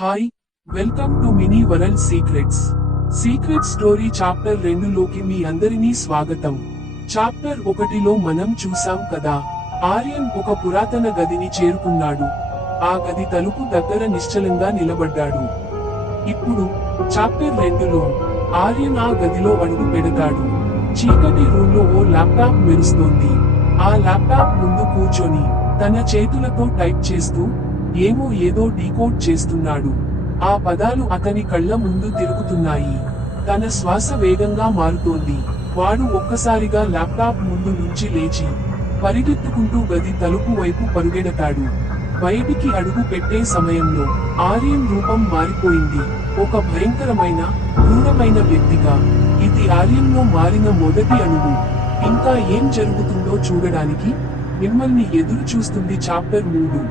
Hi welcome to mini world secrets. Secret story chapter 2లోకి మీ అందరినీ స్వాగతం. చాప్టర్ 1లో మనం చూసాం కదా, ఆర్యన్ ఒక పురాతన గదిని చేరుకున్నాడు. ఆ గది తలుపు దగ్గర నిశ్చలంగా నిలబడ్డాడు. ఇప్పుడు చాప్టర్ 2లో ఆర్యన్ ఆ గదిలో అడుగు పెడతాడు. చీకటి రూమ్లో ఓ ల్యాప్టాప్ మెరుస్తోంది. ఆ ల్యాప్టాప్ ముందు కూర్చొని తన చేతులతో టైప్ చేస్తూ ఏదో డీకోడ్ చేస్తున్నాడు. ఆ పదాలు అతని కళ్ళ ముందు తిరుగుతున్నాయి. తన శ్వాస వేగంగా మారుతోంది. వాడు ఒక్కసారిగా ల్యాప్టాప్ ముందు నుంచి లేచి పరిగెత్తుకుంటూ గది తలుపు వైపు పరుగెడతాడు. బయటికి అడుగు పెట్టే సమయంలో ఆర్యన్ రూపం మారిపోయింది. ఒక భయంకరమైన, క్రూరమైన వ్యక్తిగా. ఇది ఆర్యన్లో మారిన మొదటి అణువు. ఇంకా ఏం జరుగుతుందో చూడడానికి మిమ్మల్ని ఎదురు చూస్తుంది చాప్టర్ 3.